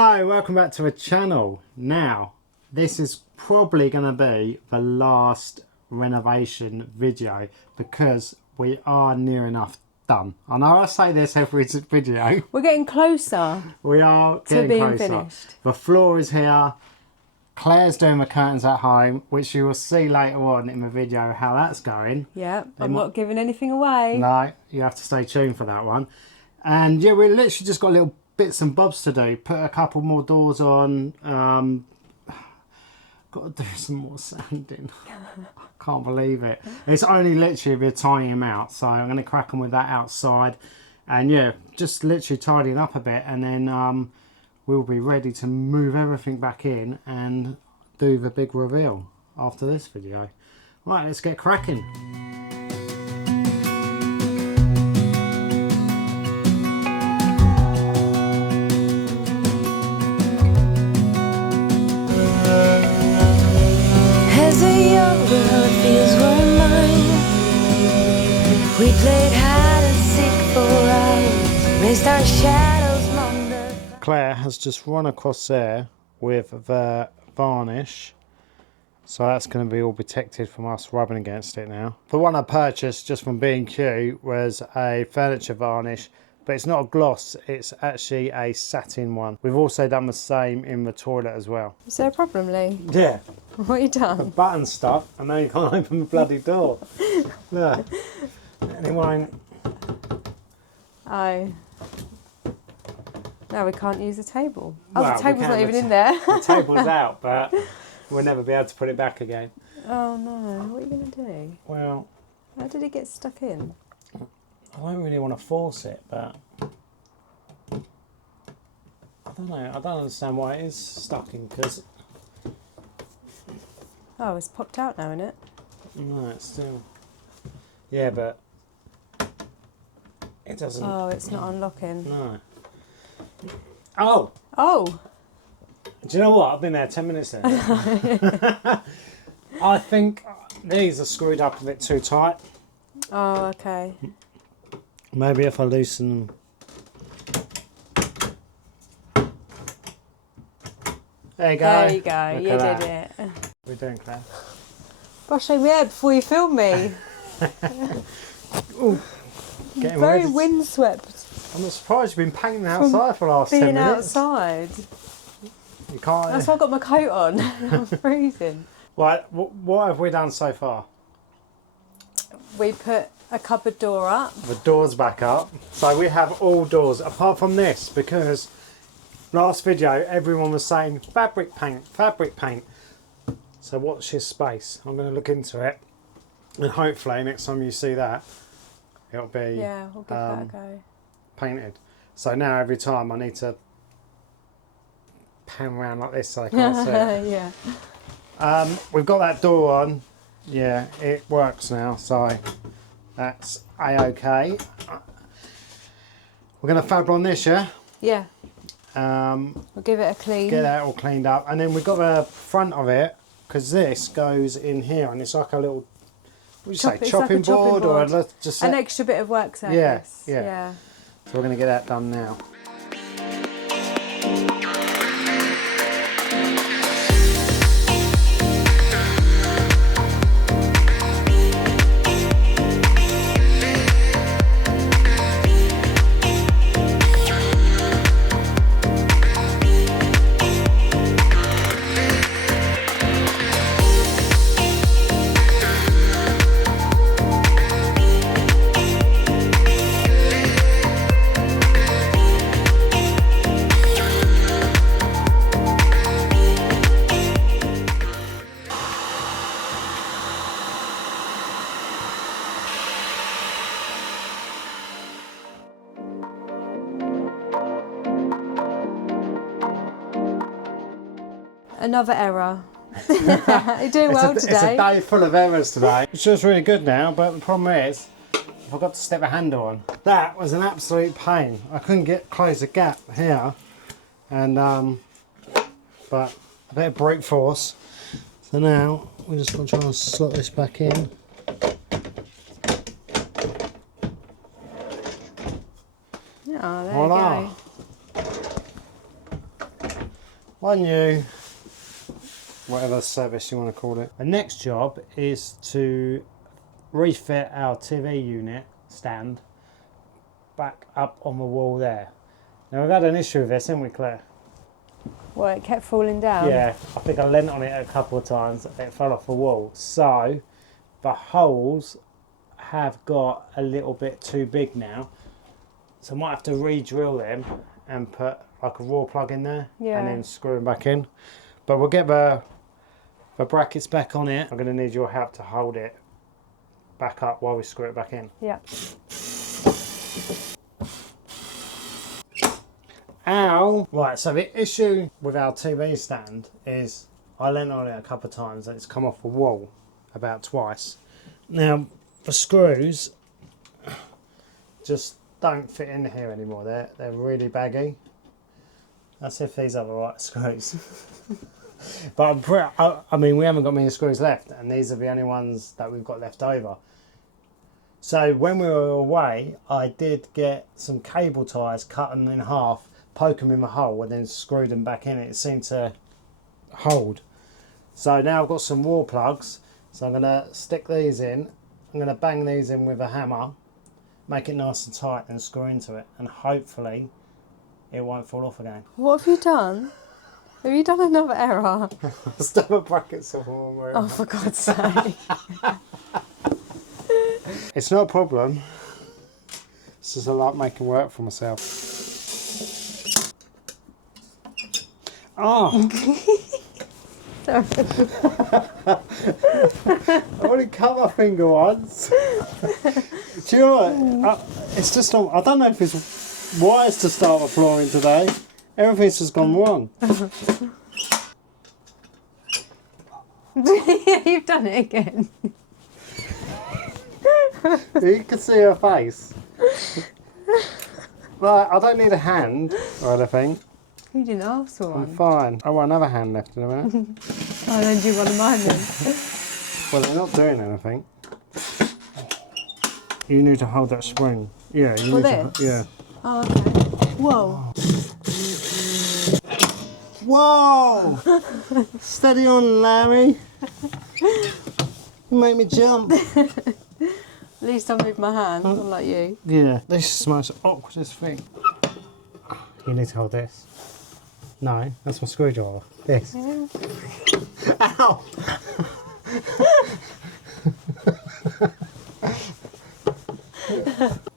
Hello, welcome back to the channel. Now, this is probably going to be the last renovation video because we are near enough done. I know I say this every video. We're getting closer. We are getting being closer. finished. The floor is here. Claire's doing the curtains at home, which you will see later on in the video how that's going. Yeah, I'm not giving anything away. No, you have to stay tuned for that one. And yeah, we literally just got little bits and bobs to do. Put a couple more doors on. Got to do some more sanding. I can't believe it. It's only literally a bit tiny amount, so I'm going to crack on with that outside. And yeah, just literally tidying up a bit, and then we'll be ready to move everything back in and do the big reveal after this video. Right, let's get cracking. As a young girl, the fields were mine. We played hide and seek for hours, raced our shadows among the... Claire has just run across there with the varnish, so that's going to be all protected from us rubbing against it now. The one I purchased just from B&Q was a furniture varnish, but it's not a gloss, it's actually a satin one. We've also done the same in the toilet as well. Is there a problem, Lee? Yeah. What have you The done? button stuck and then you can't open the bloody door. Look. Anyway. Oh. No, we can't use the table. Well, Oh, the we table's can, not even the in there. The table's out, but we'll never be able to put it back again. Oh no, what are you going to do? Well, How did it get stuck in? I don't really want to force it, but I don't know. I don't understand why it is stuck in, because Oh, it's popped out now, isn't it? no, it's still. Yeah, but it doesn't. Oh, it's not unlocking. No. Oh, Oh! do you know what? I've been there 10 minutes then. I think these are screwed up a bit too tight. Oh, okay. Maybe if I loosen them. There you go. There you go, Look you at did that. it. We're doing, Claire. Brushing me out before you filmed me. Getting Very ready. windswept. I'm not surprised you've been painting outside for the last 10 Being minutes. outside. You can't. That's why I've got my coat on. I'm freezing. Right, what have we done so far? We put a cupboard door up. The door's back up. So we have all doors, apart from this, because last video everyone was saying fabric paint, fabric paint. So watch this space. I'm going to look into it. And hopefully next time you see that, it'll be Yeah, we'll give that a go. painted. So now every time I need to pan around like this so I can't see it. Yeah. We've got that door on. Yeah, it works now, so that's a-okay. We're going to fab on this, yeah? Yeah. We'll give it a clean. Get that all cleaned up. And then we've got the front of it, because this goes in here, and it's like a little, what do you say, It's chopping, like a chopping board? board. Or just An extra bit of work surface. Yeah. So we're going to get that done now. Another error. You're doing well It's today. a day full of errors today. It's just really good now, but the problem is, I forgot to step a handle on. That was an absolute pain. I couldn't close the gap here, and but a bit of brute force. So now we're just going to try and slot this back in. Oh, there Voila. you go. one new, whatever service you want to call it. The next job is to refit our TV unit stand back up on the wall there. Now we've had an issue with this, haven't we, Claire? Well, it kept falling down. Yeah, I think I leant on it a couple of times. It fell off the wall. So the holes have got a little bit too big now. So I might have to re-drill them and put like a raw plug in there and then screw them back in. But we'll get the brackets back on it. I'm going to need your help to hold it back up while we screw it back in. Yeah. Ow! Right, so the issue with our TV stand is I leant on it a couple of times and it's come off the wall about twice. Now, the screws just don't fit in here anymore. They're really baggy. That's if these are the right screws. But I mean, we haven't got many screws left, and these are the only ones that we've got left over. So when we were away, I did get some cable ties, cut them in half, poke them in the hole, and then screw them back in. It seemed to hold. So now I've got some wall plugs. So I'm going to stick these in. I'm going to bang these in with a hammer, make it nice and tight, and screw into it, and hopefully it won't fall off again. What have you done? Have you done another error? Stuck my brackets off on my Oh, for God's sake. It's not a problem. It's just I like making work for myself. Oh! Sorry. I only cut my finger once. Do you know what? It's just not, I don't know if it's wise to start the flooring today. Everything's just gone wrong. You've done it again. You can see her face. Right, I don't need a hand or anything. You didn't ask for I'm one. fine. I want another hand left in a minute. Oh, then do you want mine then? Well, they're not doing anything. You need to hold that spring. Yeah, you For need this? to. Yeah. Oh, okay. Whoa. Whoa! Steady on, Larry. You make me jump. At least I moved my hand, not like you. Yeah, this is the most awkwardest thing. You need to hold this. No, that's my screwdriver. This. Ow!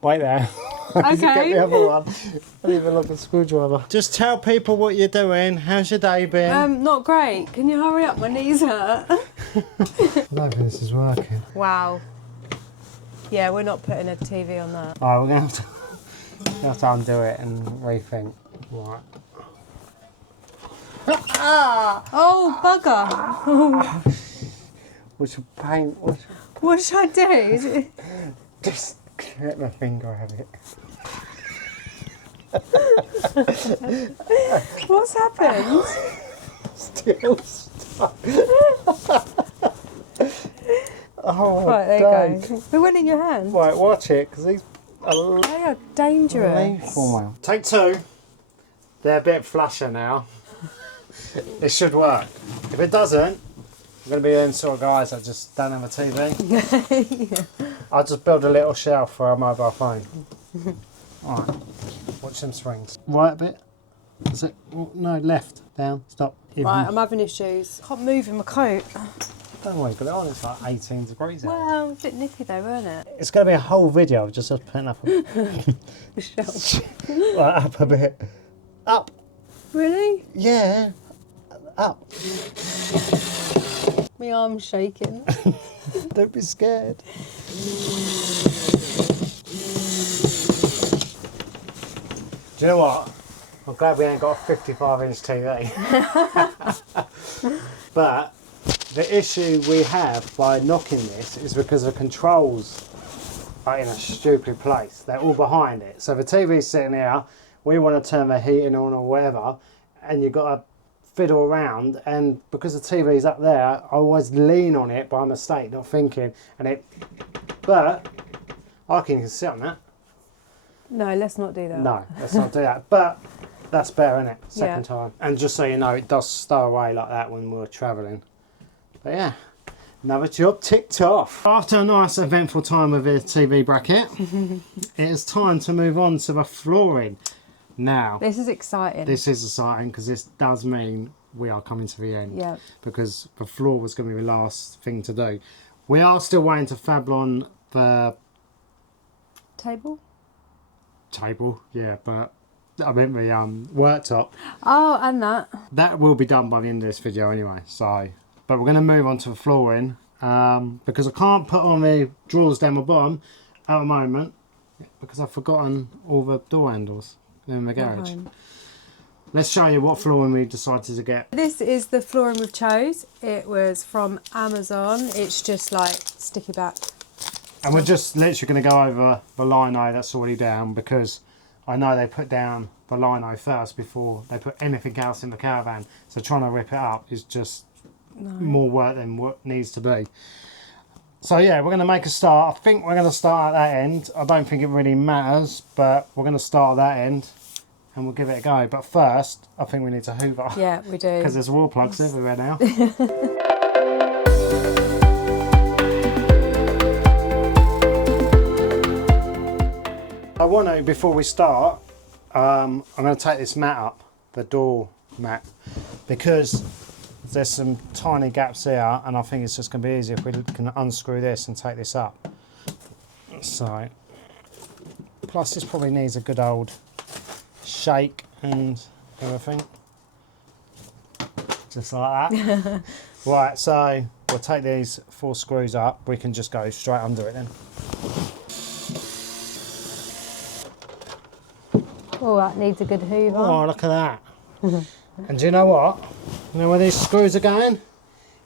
Wait there. I need to get the other one. I need to look at the screwdriver. Just tell people what you're doing. How's your day been? Not great. Can you hurry up? My knees hurt. I don't think this is working. Wow. Yeah, we're not putting a TV on that. Alright, we're going to have to undo it and rethink. Right. Oh, bugger. Which pain. What should I do? Just get my finger out of it. What's happened? Still stuck. Oh, Right, there dang. you go. It went in your hand. Right, watch it, because these are They are dangerous. Take two. They're a bit flasher now. It should work. If it doesn't, I'm going to be them sort of guys that just don't have a TV. Yeah. I'll just build a little shelf for our mobile phone. Alright, watch them springs. Right a bit. Is it? No, left. Down. Stop. Even. Right, I'm having issues. Can't move in my coat. Don't worry, got it on. It's like 18 degrees out. Well, a bit nippy though, weren't it? It's going to be a whole video of just us putting up a, right, up a bit. Up. Really? Yeah. Up. My arm's shaking. Don't be scared. Do you know what? I'm glad we ain't got a 55-inch TV. But the issue we have by knocking this is because the controls are in a stupid place. They're all behind it. So the TV's sitting here, we want to turn the heating on or whatever, and you've got to fiddle around, and because the TV's up there, I always lean on it by mistake, not thinking, but I can sit on that. No, let's not do that. No, let's not do that. But That's better, isn't it? Second Yeah. time. And just so you know, it does stow away like that when we're travelling. But yeah, another job ticked off. After a nice eventful time with the TV bracket, it is time to move on to the flooring. Now, This is exciting. this is exciting because this does mean we are coming to the end. Yeah. Because the floor was going to be the last thing to do. We are still waiting to fab on the Table? table, yeah, but I meant the worktop. Oh, and that. That will be done by the end of this video anyway. So, but we're going to move on to the flooring because I can't put on the drawers down the bottom at the moment because I've forgotten all the door handles in the garage. Behind. Let's show you what flooring we decided to get. This is the flooring we've chose. It was from Amazon. It's just like sticky back. And we're just literally going to go over the lino that's already down because I know they put down the lino first before they put anything else in the caravan. So trying to rip it up is just more work than what needs to be. So yeah, we're going to make a start. I think we're going to start at that end. I don't think it really matters, but we're going to start at that end and we'll give it a go. But first, I think we need to hoover. Yeah, we do. Because there's wall plugs everywhere now. I want to, before we start, I'm going to take this mat up, the door mat, because there's some tiny gaps here and I think it's just going to be easier if we can unscrew this and take this up. So, plus this probably needs a good old shake and everything. Just like that. Right, so we'll take these 4 screws up. We can just go straight under it then. Oh, that needs a good hoover. Oh, look at that. And do you know what? You know where these screws are going?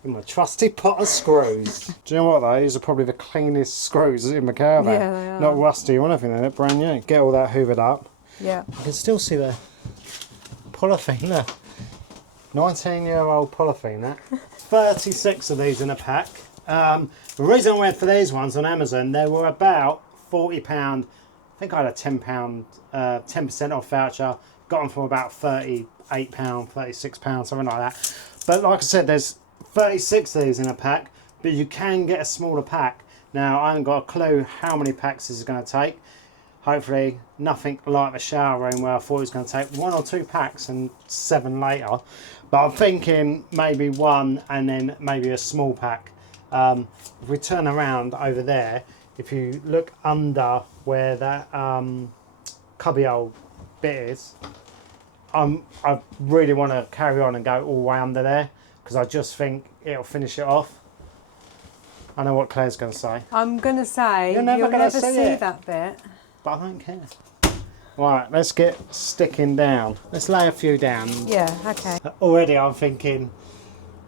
In my trusty pot of screws. Do you know what though? These are probably the cleanest screws in the caravan. Yeah, they are. Not rusty or anything in it, brand new. Get all that hoovered up. Yeah. You can still see the polythene, look. 19-year-old polythene, that. 36 of these in a pack. The reason I went for these ones on Amazon, they were about £40. I think I had a £10, 10% off voucher. Got them for about £38, £36, something like that. But like I said, there's 36 of these in a pack, but you can get a smaller pack. Now, I haven't got a clue how many packs this is going to take. Hopefully, nothing like the shower room where I thought it was going to take 1 or 2 packs and 7 later. But I'm thinking maybe 1 and then maybe a small pack. If we turn around over there, if you look under where that cubbyhole bit is, I really want to carry on and go all the way under there because I just think it'll finish it off. I know what Claire's going to say, I'm going to say You're you'll never never, gonna see see it. that bit. but I don't care. Right, let's get sticking down. Let's lay a few down. Yeah, okay. Already I'm thinking,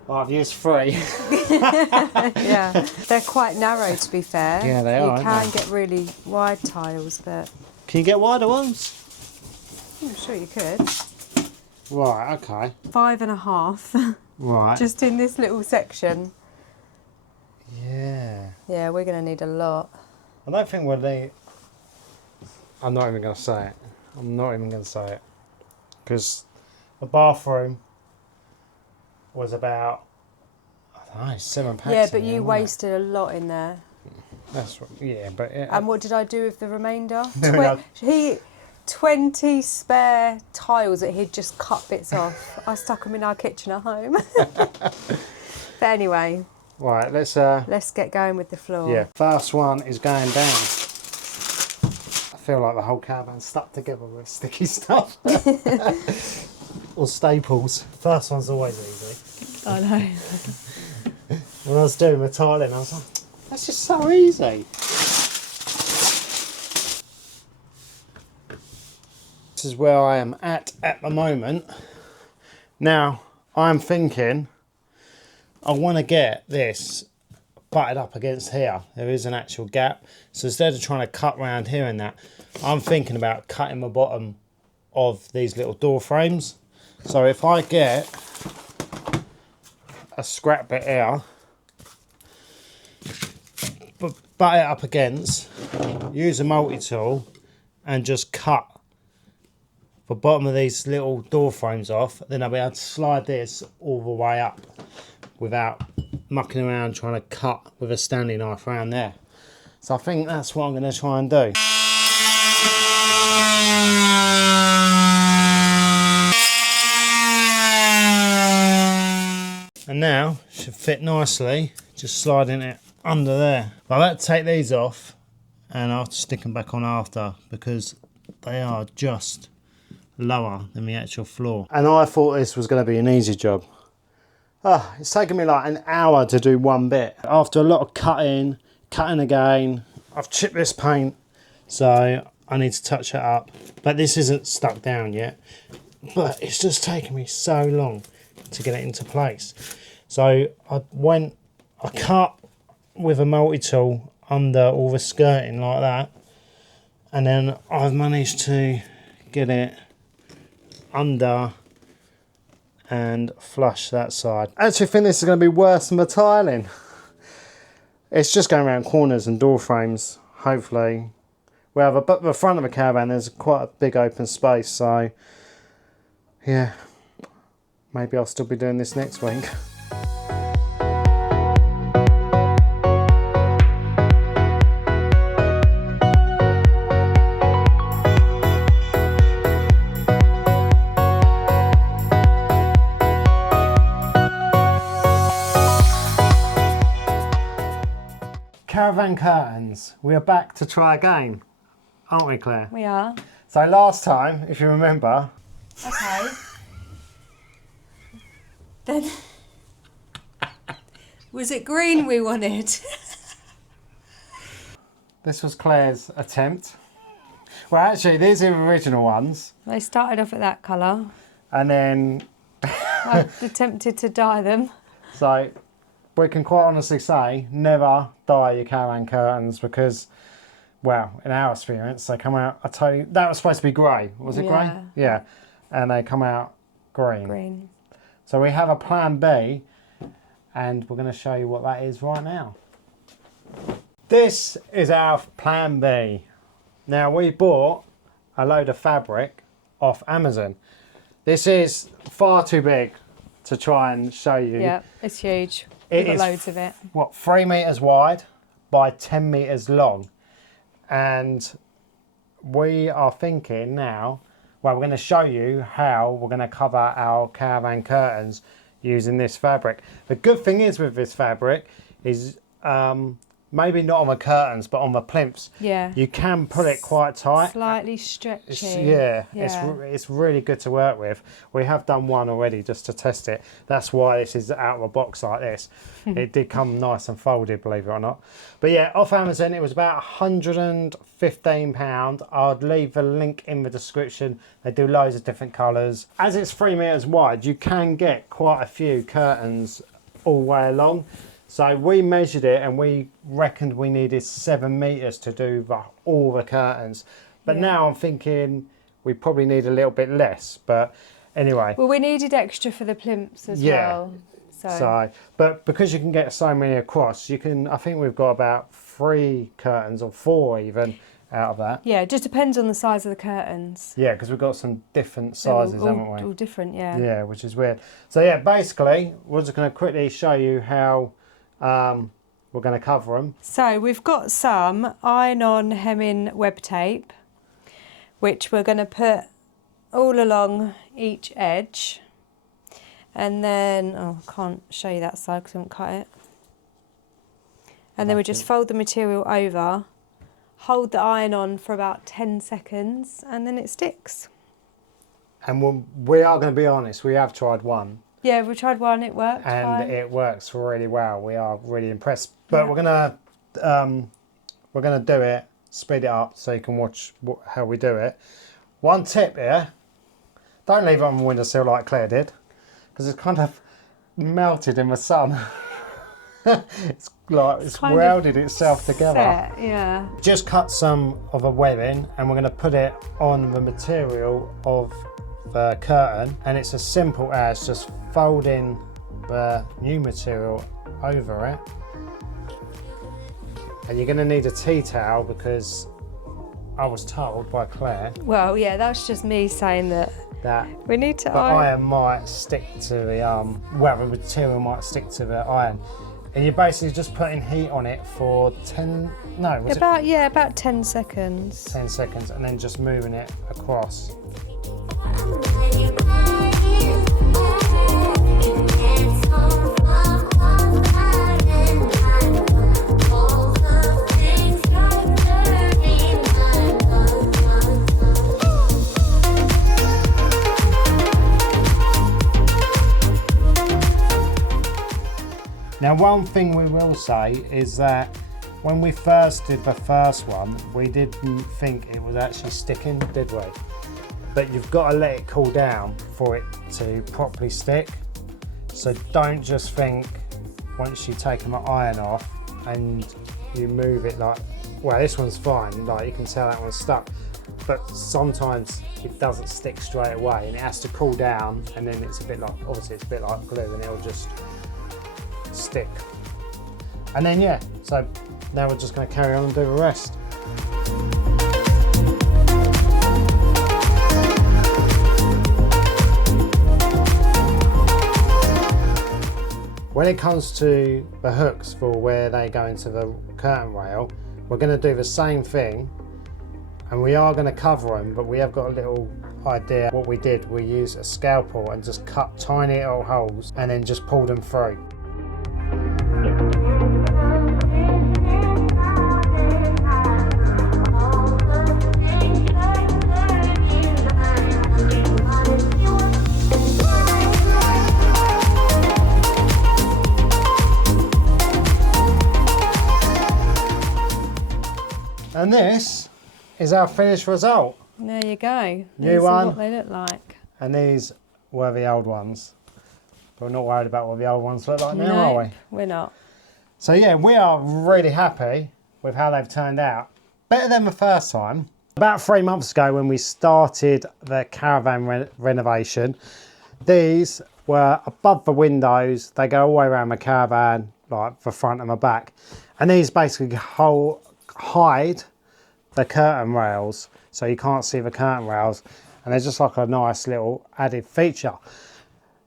well, I've used 3. Yeah. They're quite narrow, to be fair. Yeah, they are, You aren't can they? get really wide tiles, but Can you get wider ones? I'm sure you could. Right, okay. 5.5, Right. just in this little section. Yeah. Yeah, we're going to need a lot. I don't think we'll need... I'm not even going to say it. I'm not even going to say it. Because the bathroom was about, I don't know, 7 packs. Yeah, in but there, you wasn't it? wasted a lot in there. That's right. Yeah, but... It, And what did I do with the remainder? No. 20 spare tiles that he'd just cut bits off. I stuck them in our kitchen at home. But anyway, Right, let's... let's get going with the floor. Yeah, first one is going down. I feel like the whole caravan's stuck together with sticky stuff. Or staples. First one's always easy. I know. When I was doing the tiling, I was like, that's just so easy. This is where I am at the moment. Now, I'm thinking I want to get this butted up against here. There is an actual gap. So instead of trying to cut around here and that, I'm thinking about cutting the bottom of these little door frames. So if I get a scrap bit here, butt it up against, use a multi-tool and just cut the bottom of these little door frames off, then I'll be able to slide this all the way up without mucking around trying to cut with a Stanley knife around there. So I think that's what I'm going to try and do. And now should fit nicely, just sliding it under there. I'll have to take these off and I'll stick them back on after because they are just lower than the actual floor. And I thought this was going to be an easy job. It's taken me like an hour to do one bit. After a lot of cutting again, I've chipped this paint, so I need to touch it up. But this isn't stuck down yet. But it's just taken me so long to get it into place. So I cut with a multi-tool under all the skirting like that. And then I've managed to get it under and flush that side. I actually think this is going to be worse than the tiling. It's just going around corners and door frames, hopefully. Well, the front of the caravan, there's quite a big open space, so yeah, maybe I'll still be doing this next week. Caravan curtains. We are back to try again, aren't we, Claire? We are. So last time, if you remember... Okay. Then... Was it green we wanted? This was Claire's attempt. Well, actually, these are the original ones. They started off at that colour. And then... I attempted to dye them. So... we can quite honestly say, never dye your caravan curtains because, well, in our experience, they come out, I tell you, that was supposed to be grey. Was it grey? Yeah. And they come out green. So we have a plan B, and we're going to show you what that is right now. This is our plan B. Now, we bought a load of fabric off Amazon. This is far too big to try and show you. Yeah, it's huge. It We've got is, loads of it. what, 3 metres wide by 10 metres long. And we are thinking now, well, we're going to show you how we're going to cover our caravan curtains using this fabric. The good thing is with this fabric is maybe not on the curtains, but on the plinths. Yeah. You can pull it quite tight. Slightly stretchy. It's really good to work with. We have done one already just to test it. That's why this is out of a box like this. It did come nice and folded, believe it or not. But yeah, off Amazon it was about £115. I'd leave the link in the description. They do loads of different colours. As it's 3 metres wide, you can get quite a few curtains all the way along. So we measured it and we reckoned we needed 7 metres to do all the curtains. But now I'm thinking we probably need a little bit less. But anyway. Well, we needed extra for the plimps as well. But because you can get so many across, you can, I think we've got about 3 curtains or 4 even out of that. Yeah, it just depends on the size of the curtains. Yeah, because we've got some different sizes, haven't we? All different, yeah. Yeah, which is weird. So yeah, basically, we're just going to quickly show you how we're going to cover them. So we've got some iron-on hemming web tape, which we're going to put all along each edge. And then, I can't show you that side because I haven't cut it. And then we just fold the material over, hold the iron on for about 10 seconds, and then it sticks. And we are going to be honest, we have tried one. Yeah, we tried one, it worked fine. It works really well. We are really impressed. But we're gonna do it, speed it up so you can watch how we do it. One tip here: don't leave it on the windowsill like Claire did, because it's kind of melted in the sun. It's welded itself together. Set, yeah. Just cut some of a webbing, and we're going to put it on the material of the curtain, and it's as simple as just folding the new material over it. And you're going to need a tea towel because I was told by Claire Well, yeah, that's just me saying that that we need to the iron might stick to the well, the material might stick to the iron, and you're basically just putting heat on it for 10 no was about, yeah, about 10 seconds. 10 seconds, and then just moving it across. Now, one thing we will say is that when we first did the first one, we didn't think it was actually sticking, did we? But you've got to let it cool down for it to properly stick. So don't just think once you've taken the iron off and you move it like, well, this one's fine, like you can tell that one's stuck. But sometimes it doesn't stick straight away and it has to cool down, and then it's a bit like, obviously it's a bit like glue, and it'll just stick. And then yeah, so now we're just going to carry on and do the rest. When it comes to the hooks for where they go into the curtain rail, we're going to do the same thing, and we are going to cover them, but we have got a little idea. What we did, we used a scalpel and just cut tiny little holes and then just pulled them through. And this is our finished result. There you go. New These are one. what they look like. And these were the old ones. But we're not worried about what the old ones look like now, are we? We're not. So yeah, we are really happy with how they've turned out. Better than the first time. About 3 months ago when we started the Caravan renovation, these were above the windows. They go all the way around the Caravan, like the front and the back. And these basically hide the curtain rails, so you can't see the curtain rails, and they're just like a nice little added feature.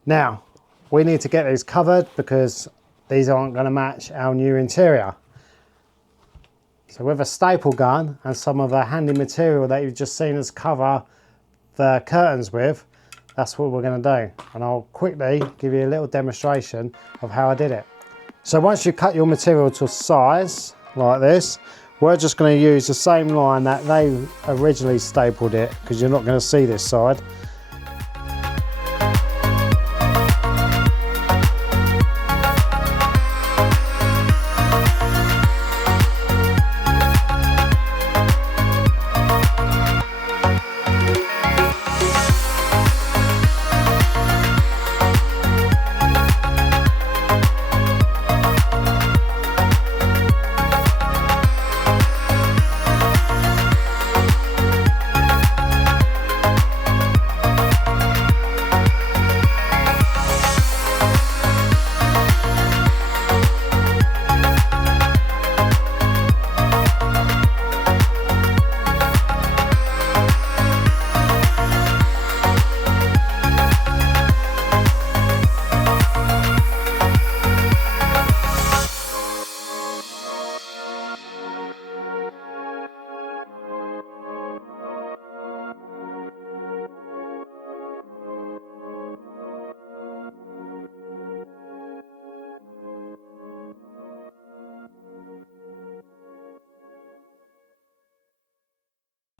Now we need to get these covered because these aren't going to match our new interior. So with a staple gun and some of the handy material that you've just seen us cover the curtains with, that's what we're going to do, and I'll quickly give you a little demonstration of how I did it. So once you cut your material to size like this, we're just going to use the same line that they originally stapled it, because you're not going to see this side.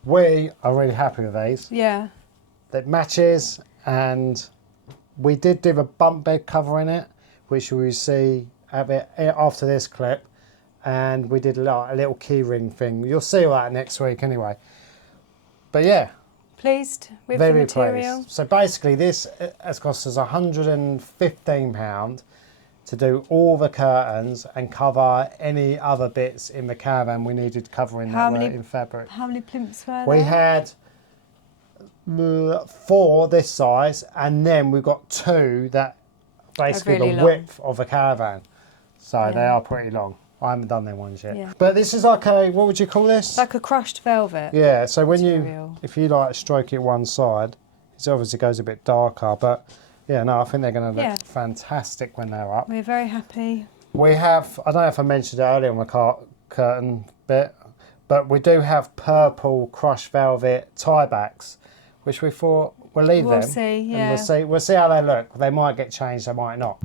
We are really happy with these. Yeah. It matches, and we did do a bunk bed cover in it, which we see a bit after this clip, and we did a little key ring thing. You'll see all that next week anyway. But yeah, Pleased with very the material? pleased. So basically this has cost us £115 to do all the curtains and cover any other bits in the Caravan we needed covering that were in fabric. How many plimps were there? We had 4 this size, and then we've got 2 that basically really the long. width of a Caravan. So they are pretty long. I haven't done them ones yet. Yeah. But this is like a, what would you call this? Like a crushed velvet. Yeah, so when material. if you like stroke it one side, it obviously goes a bit darker, but yeah, no, I think they're going to look fantastic when they're up. We're very happy. We have, I don't know if I mentioned it earlier on the curtain bit, but we do have purple crushed velvet tie backs, which we thought we'll leave them. We'll see, yeah. And we'll see how they look. They might get changed, they might not.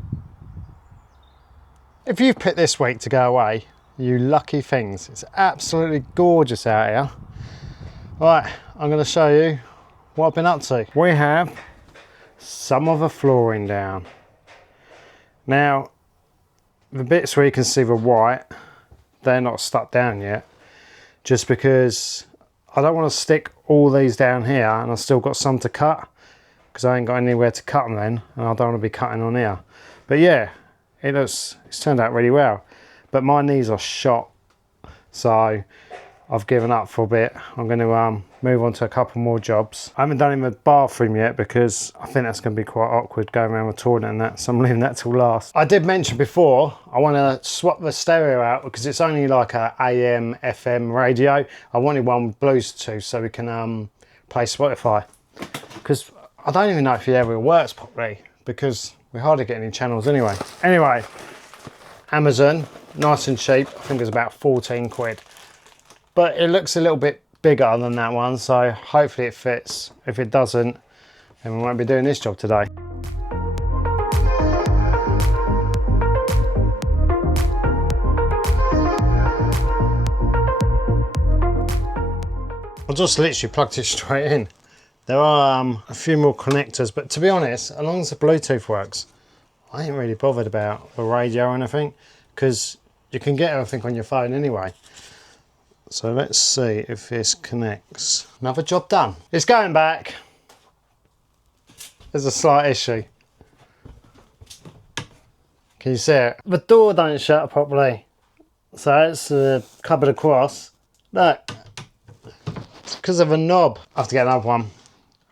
If you've picked this week to go away, you lucky things. It's absolutely gorgeous out here. Right, I'm going to show you what I've been up to. We have some of the flooring down. Now, the bits where you can see the white, they're not stuck down yet, just because I don't want to stick all these down here and I've still got some to cut, because I ain't got anywhere to cut them then, and I don't want to be cutting on here. But yeah, it's turned out really well. But my knees are shot, so I've given up for a bit. I'm going to move on to a couple more jobs. I haven't done in the bathroom yet because I think that's going to be quite awkward going around the toilet and that, so I'm leaving that till last. I did mention before I want to swap the stereo out because it's only like a AM FM radio. I wanted one with Bluetooth so we can play Spotify, because I don't even know if it ever works properly because we hardly get any channels anyway. Anyway, Amazon, nice and cheap. I think it's about 14 quid. But it looks a little bit bigger than that one, so hopefully it fits. If it doesn't, then we won't be doing this job today. I just literally plugged it straight in. There are a few more connectors, but to be honest, as long as the Bluetooth works, I ain't really bothered about the radio or anything, because you can get everything on your phone anyway. So let's see if this connects. Another job done. It's going back. There's a slight issue. Can you see it? The door don't shut properly. So it's a cupboard across. Look. It's because of a knob. I have to get another one.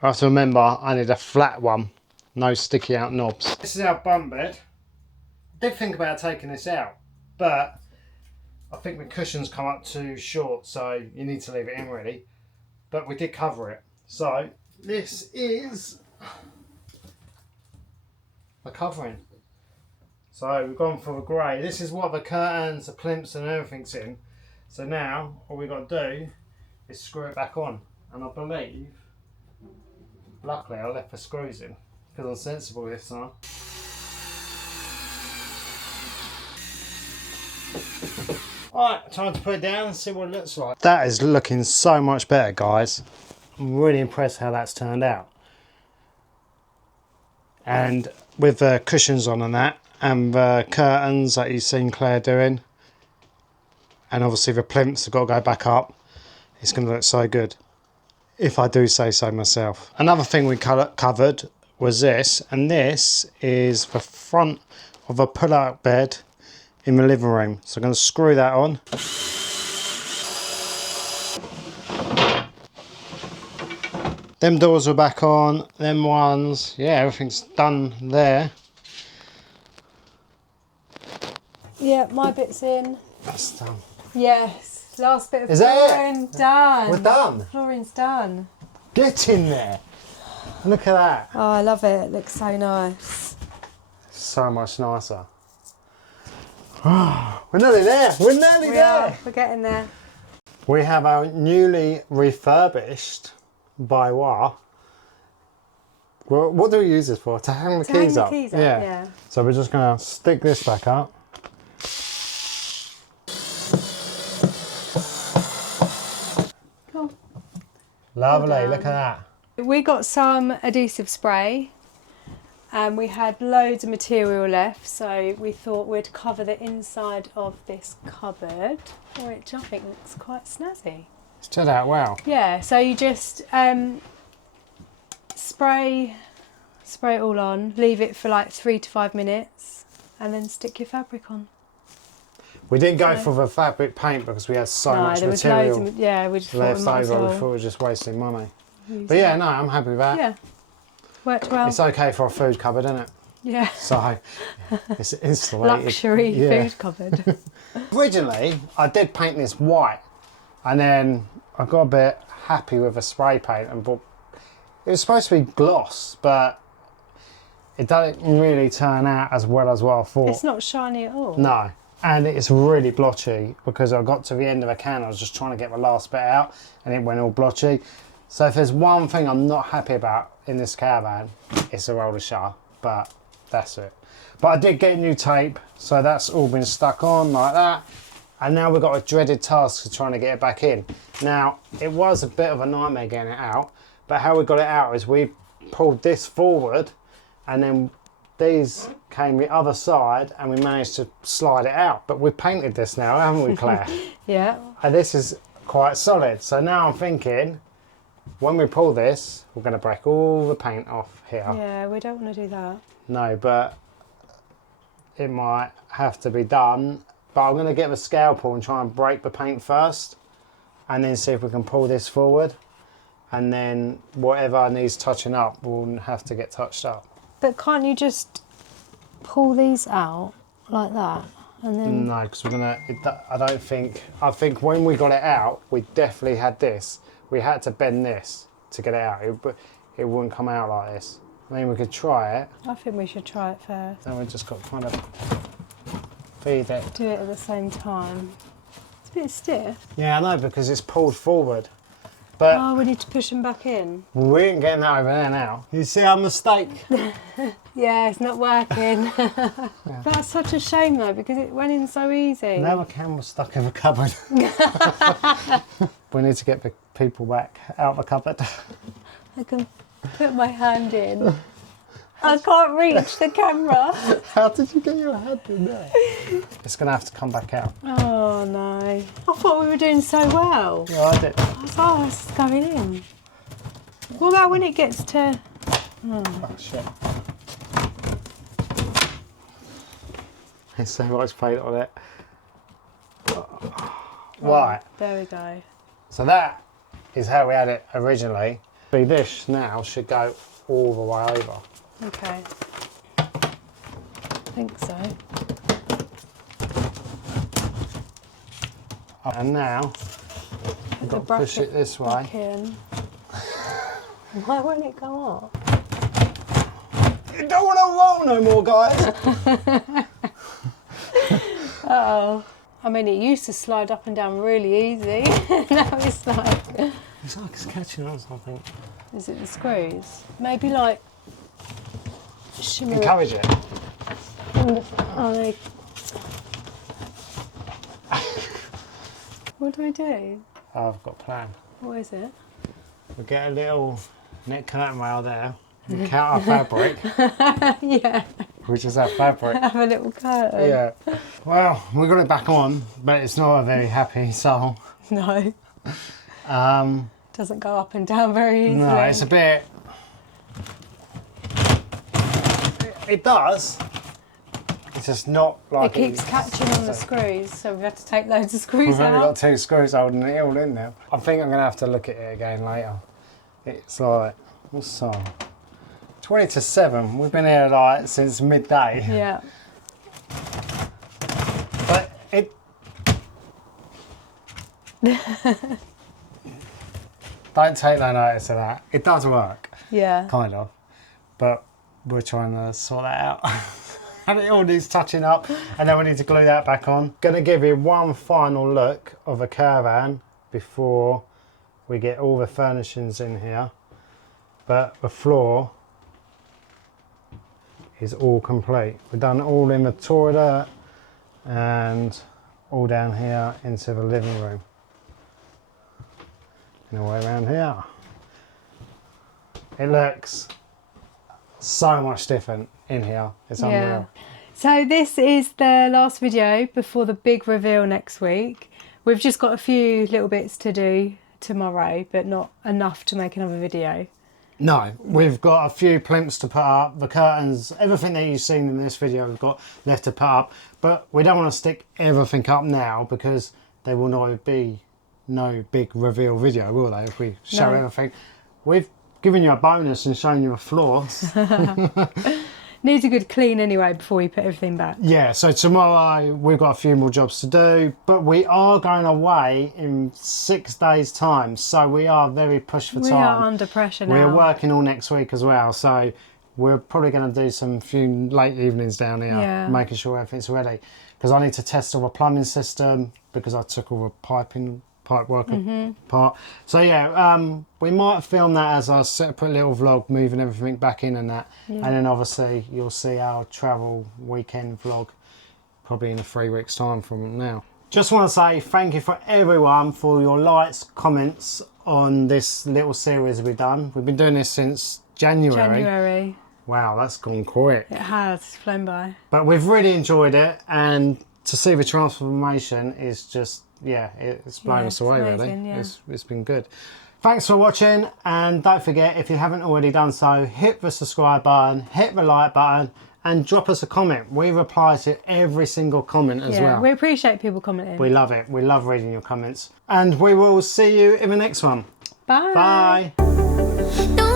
I have to remember I need a flat one. No sticky out knobs. This is our bunk bed. I did think about taking this out, but I think the cushions come up too short, so you need to leave it in really. But we did cover it. So this is the covering. So we've gone for the grey. This is what the curtains, the plinths and everything's in. So now all we've got to do is screw it back on. And I believe, luckily I left the screws in because I'm sensible this time. Alright, time to put it down and see what it looks like. That is looking so much better, guys. I'm really impressed how that's turned out. And with the cushions on and that, and the curtains that you've seen Claire doing, and obviously the plinths have got to go back up, it's going to look so good, if I do say so myself. Another thing we covered was this, and this is the front of a pull-out bed in the living room. So I'm going to screw that on. Them doors are back on, them ones, yeah, everything's done there. Yeah, my bit's in. That's done. Yes, last bit of Is that flooring done. We're done. Flooring's done. Get in there. Look at that. Oh, I love it. It looks so nice. So much nicer. We're nearly there. We're nearly there. We're getting there. We have our newly refurbished boudoir. Well, what do we use this for? To hang the keys up? Yeah. So we're just going to stick this back up. Cool. Lovely, Well look at that. We got some adhesive spray and we had loads of material left, so we thought we'd cover the inside of this cupboard, which I think looks quite snazzy. It's turned out well. Yeah, so you just spray it all on, leave it for like 3 to 5 minutes, and then stick your fabric on. We didn't go for the fabric paint because we had so much there was material loads of, yeah, we just thought left we might as over. We well thought we were just wasting money. use But yeah, it. no, I'm happy with that. Yeah, worked well. It's okay for a food cupboard, isn't it? Yeah, So it's insulated. luxury Yeah. food cupboard. Originally, I did paint this white, and then I got a bit happy with the spray paint and bought. It was supposed to be gloss, but it didn't really turn out as well as what I thought. It's not shiny at all. No, and it's really blotchy because I got to the end of a can. I was just trying to get the last bit out, and it went all blotchy. So if there's one thing I'm not happy about in this Caravan, it's the roller shutter, but that's it. But I did get new tape, so that's all been stuck on like that. And now we've got a dreaded task of trying to get it back in. Now, it was a bit of a nightmare getting it out, but how we got it out is we pulled this forward, and then these came the other side, and we managed to slide it out. But we've painted this now, haven't we, Claire? Yeah. And this is quite solid. So now I'm thinking, when we pull this, we're going to break all the paint off here. Yeah, we don't want to do that. No, but it might have to be done. But I'm going to get the scalpel and try and break the paint first, and then see if we can pull this forward. And then whatever needs touching up will have to get touched up. But can't you just pull these out like that? And then... No, because we're going to... I think when we got it out, we definitely had this. We had to bend this to get it out. It wouldn't come out like this. I mean, we could try it. I think we should try it first. Then we just got to kind of feed it. Do it at the same time. It's a bit stiff. Yeah, I know, because it's pulled forward. But Oh, we need to push them back in. we ain't getting that over there now. You see our mistake? Yeah, it's not working. That's such a shame though, because it went in so easy. Now the camera's stuck in the cupboard. We need to get the people back out the cupboard. I can put my hand in. I can't reach the camera. How did you get your hand in there? It's going to have to come back out. Oh no. I thought we were doing so well. Yeah, I did. I was, oh, it's going in. What about when it gets to... Oh, shit. There's so much paint on it. Right. There we go. So that is how we had it originally. The dish now should go all the way over. Okay. I think so. And now we've got to push it this way. Back in. Why won't it go up? You don't want to roll no more, guys. Uh-oh. I mean, it used to slide up and down really easy. Now it's like... It's like it's catching on something. Is it the screws? Maybe like... shimmer Encourage it. Oh, what do I do? Oh, I've got a plan. What is it? We get a little net curtain rail there. We count our fabric. Yeah, We just have fabric. have a little curtain. Yeah. Well, we got it back on, but it's not a very happy soul. No, Um, doesn't go up and down very easily. no, it's a bit. It does. It's just not like It keeps catching on the screws, so we've had to take loads of screws We've only got out. 2 screws holding it all in there. I think I'm going to have to look at it again later. It's like, what's time? 20 to 7. We've been here like since midday. Yeah. But it... Don't take no notice of that. It does work, Yeah. kind of. But we're trying to sort that out. And it all needs touching up, and then we need to glue that back on. Gonna give you one final look of a Caravan before we get all the furnishings in here. But the floor is all complete. We've done all in the toilet and all down here into the living room. And all the way around here. It looks so much different in here. It's unreal. So this is the last video before the big reveal next week. We've just got a few little bits to do tomorrow, but not enough to make another video. No, we've got a few plinths to put up, the curtains, everything that you've seen in this video we've got left to put up, but we don't want to stick everything up now because there will not be no big reveal video, will they, if we show No. everything. We've given you a bonus and shown you a floor. Needs a good clean anyway before we put everything back. Yeah, so tomorrow we've got a few more jobs to do, but we are going away in 6 days' time, so we are very pushed for time. We are under pressure now. We're working all next week as well, so we're probably going to do some few late evenings down here, making sure everything's ready. Because I need to test all the plumbing system, because I took all the pipe work apart. So yeah, we might film that as a separate little vlog, moving everything back in and that. And then obviously you'll see our travel weekend vlog probably in 3 weeks time from now. Just want to say thank you for everyone for your likes, comments on this little series we've done. We've been doing this since January. Wow, that's gone quick. It has flown by. But we've really enjoyed it, and to see the transformation is just, yeah, it's blown us away, amazing, really. It's been good. Thanks for watching, and don't forget, if you haven't already done so, hit the subscribe button, hit the like button, and drop us a comment. We reply to every single comment as well. We appreciate people commenting. We love it. We love reading your comments. And we will see you in the next one. Bye. Bye.